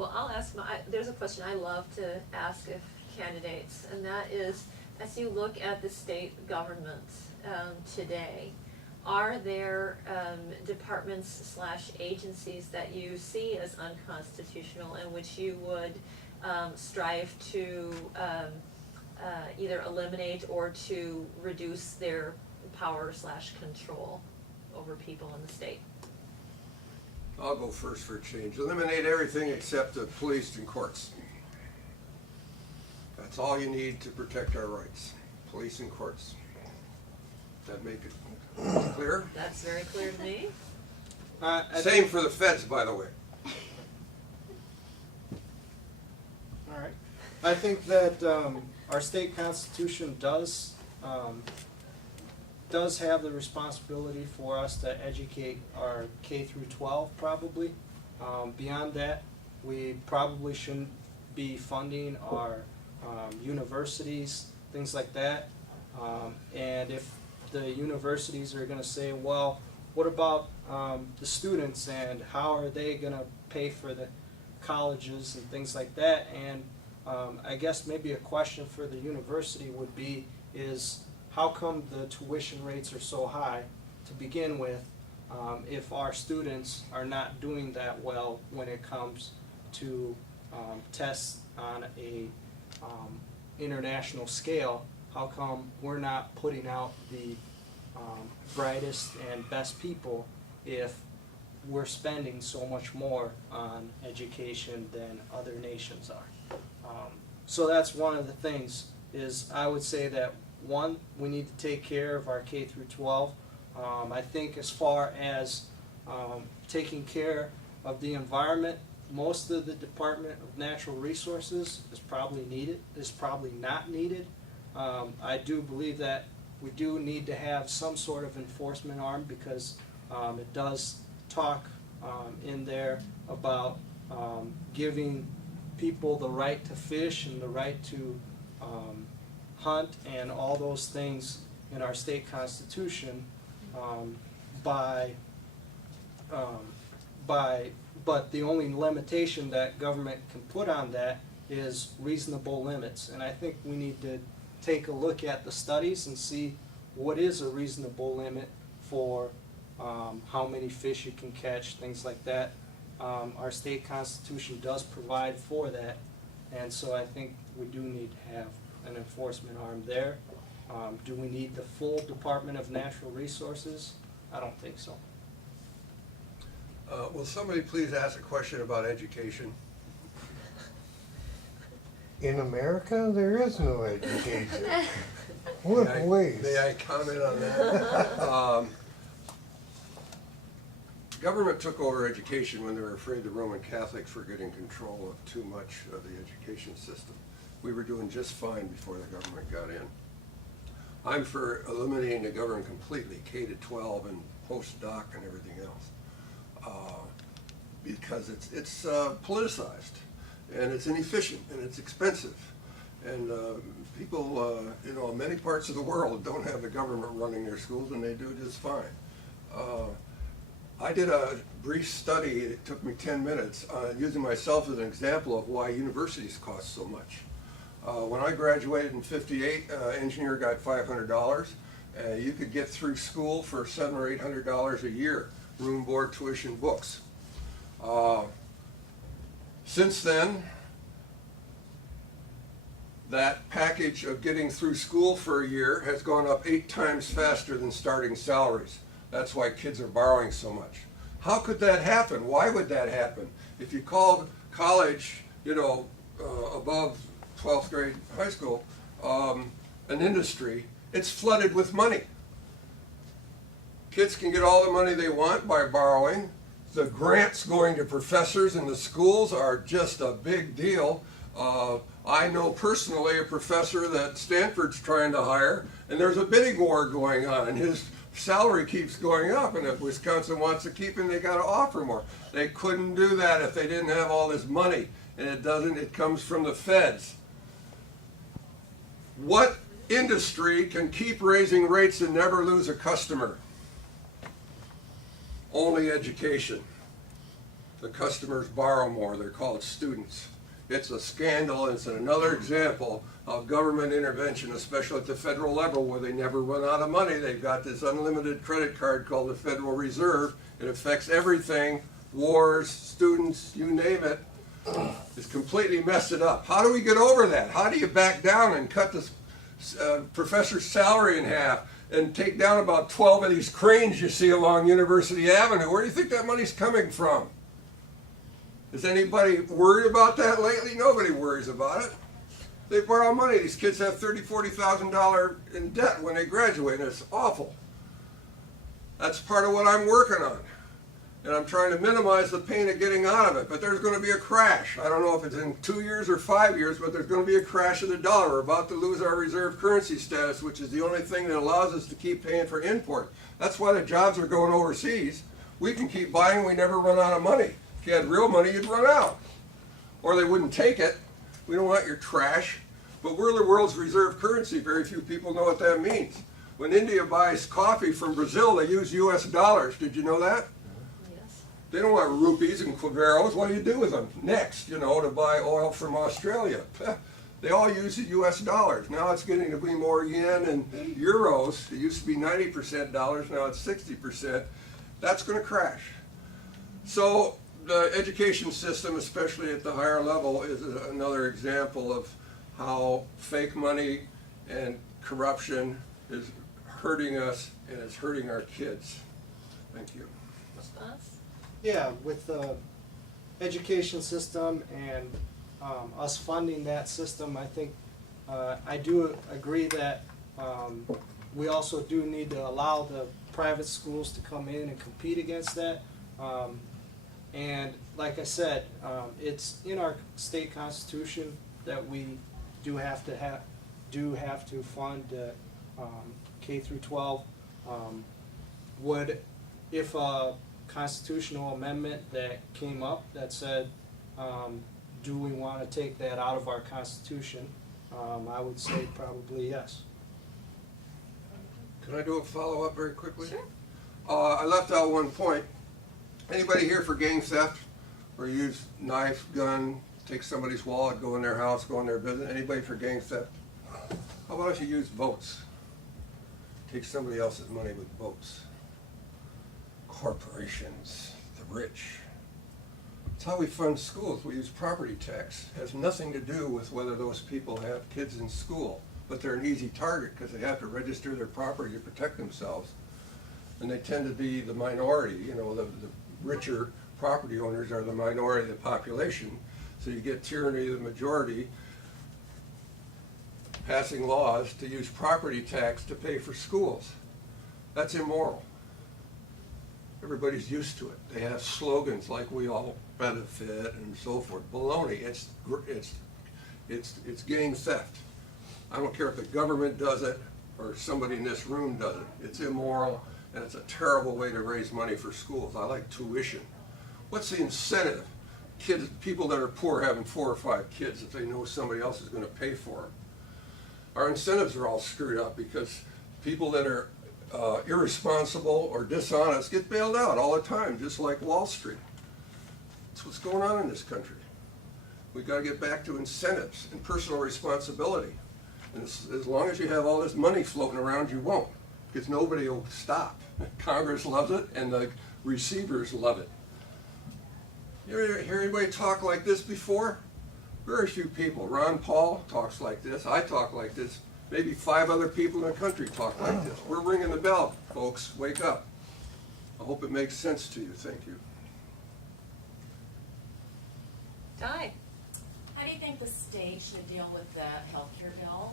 Well, I'll ask there's a question I love to ask of candidates, and that is, as you look at the state government today, are there departments / agencies that you see as unconstitutional and which you would strive to either eliminate or to reduce their power / control over people in the state? I'll go first for a change. Eliminate everything except the police and courts. That's all you need to protect our rights. Police and courts. Does that make it clear? That's very clear to me. Same for the feds, by the way. All right. I think that our state constitution does have the responsibility for us to educate our K through 12 probably. Beyond that, we probably shouldn't be funding our universities, things like that. And if the universities are going to say, well, what about the students and how are they going to pay for the colleges and things like that? And I guess maybe a question for the university would be is how come the tuition rates are so high to begin with if our students are not doing that well when it comes to tests on a international scale? How come we're not putting out the brightest and best people if we're spending so much more on education than other nations are? So that's one of the things is I would say that one, we need to take care of our K through 12. I think as far as taking care of the environment, most of the Department of Natural Resources is probably not needed. I do believe that we do need to have some sort of enforcement arm because it does talk in there about giving people the right to fish and the right to hunt and all those things in our state constitution but the only limitation that government can put on that is reasonable limits. And I think we need to take a look at the studies and see what is a reasonable limit for how many fish you can catch, things like that. Our state constitution does provide for that, and so I think we do need to have an enforcement arm there. Do we need the full Department of Natural Resources? I don't think so. Will somebody please ask a question about education? In America, there is no education. What a waste. May I comment on that? Government took over education when they were afraid the Roman Catholics were getting control of too much of the education system. We were doing just fine before the government got in. I'm for eliminating the government completely, K to 12 and postdoc and everything else, because it's politicized and it's inefficient and it's expensive, and people, in many parts of the world don't have the government running their schools, and they do just fine. I did a brief study, it took me 10 minutes, using myself as an example of why universities cost so much. When I graduated in '58, engineer got $500. You could get through school for $700 or $800 a year, room, board, tuition, books. Since then, that package of getting through school for a year has gone up 8 times faster than starting salaries. That's why kids are borrowing so much. How could that happen? Why would that happen? If you called college, above 12th grade high school, an industry, it's flooded with money. Kids can get all the money they want by borrowing. The grants going to professors in the schools are just a big deal. I know personally a professor that Stanford's trying to hire, and there's a bidding war going on, and his salary keeps going up, and if Wisconsin wants to keep him, they got to offer more. They couldn't do that if they didn't have all this money, and it comes from the feds. What industry can keep raising rates and never lose a customer? Only education. the customers borrow more. They're called students. It's a scandal. It's another example of government intervention, especially at the federal level, where they never run out of money. They've got this unlimited credit card called the Federal Reserve. It affects everything, wars, students, you name it. It's completely messed it up. How do we get over that? How do you back down and cut this professor's salary in half and take down about 12 of these cranes you see along University Avenue? Where do you think that money's coming from? Is anybody worried about that lately? Nobody worries about it. They borrow money. These kids have $30,000, $40,000 in debt when they graduate, and it's awful. That's part of what I'm working on. And I'm trying to minimize the pain of getting out of it. But there's going to be a crash. I don't know if it's in 2 years or 5 years, but there's going to be a crash of the dollar. We're about to lose our reserve currency status, which is the only thing that allows us to keep paying for import. That's why the jobs are going overseas. We can keep buying. We never run out of money. If you had real money, you'd run out. Or they wouldn't take it. We don't want your trash. But we're the world's reserve currency. Very few people know what that means. When India buys coffee from Brazil, they use US dollars. Did you know that? Yes. They don't want rupees and quiveros. What do you do with them? Next, to buy oil from Australia. They all use the US dollars. Now it's getting to be more yen and euros. It used to be 90% dollars. Now it's 60%. That's going to crash. So the education system, especially at the higher level, is another example of how fake money and corruption is hurting us, and it's hurting our kids. Thank you. Response? Yeah, with the education system and us funding that system, I think I do agree that we also do need to allow the private schools to come in and compete against that. And like I said, it's in our state constitution that we do have to fund K through 12. If a constitutional amendment that came up that said, do we want to take that out of our constitution? I would say probably yes. Can I do a follow-up very quickly? Sure. I left out one point. Anybody here for gang theft? Or use knife, gun, take somebody's wallet, go in their house, go in their business? Anybody for gang theft? How about if you use votes? Take somebody else's money with votes. Corporations, the rich. It's how we fund schools. We use property tax. It has nothing to do with whether those people have kids in school. But they're an easy target because they have to register their property to protect themselves. And they tend to be the minority. The richer property owners are the minority of the population. So you get tyranny of the majority passing laws to use property tax to pay for schools. That's immoral. Everybody's used to it. They have slogans like "we all benefit" and so forth. Baloney. It's gang theft. I don't care if the government does it or somebody in this room does it. It's immoral, and it's a terrible way to raise money for schools. I like tuition. What's the incentive? People that are poor having 4 or 5 kids if they know somebody else is going to pay for them. Our incentives are all screwed up because people that are irresponsible or dishonest get bailed out all the time, just like Wall Street. That's what's going on in this country. We've got to get back to incentives and personal responsibility. And as long as you have all this money floating around, you won't, because nobody will stop. Congress loves it, and the receivers love it. You ever hear anybody talk like this before? Very few people. Ron Paul talks like this. I talk like this. Maybe 5 other people in the country talk like this. We're ringing the bell, folks. Wake up. I hope it makes sense to you. Thank you. Di. How do you think the state should deal with the healthcare bill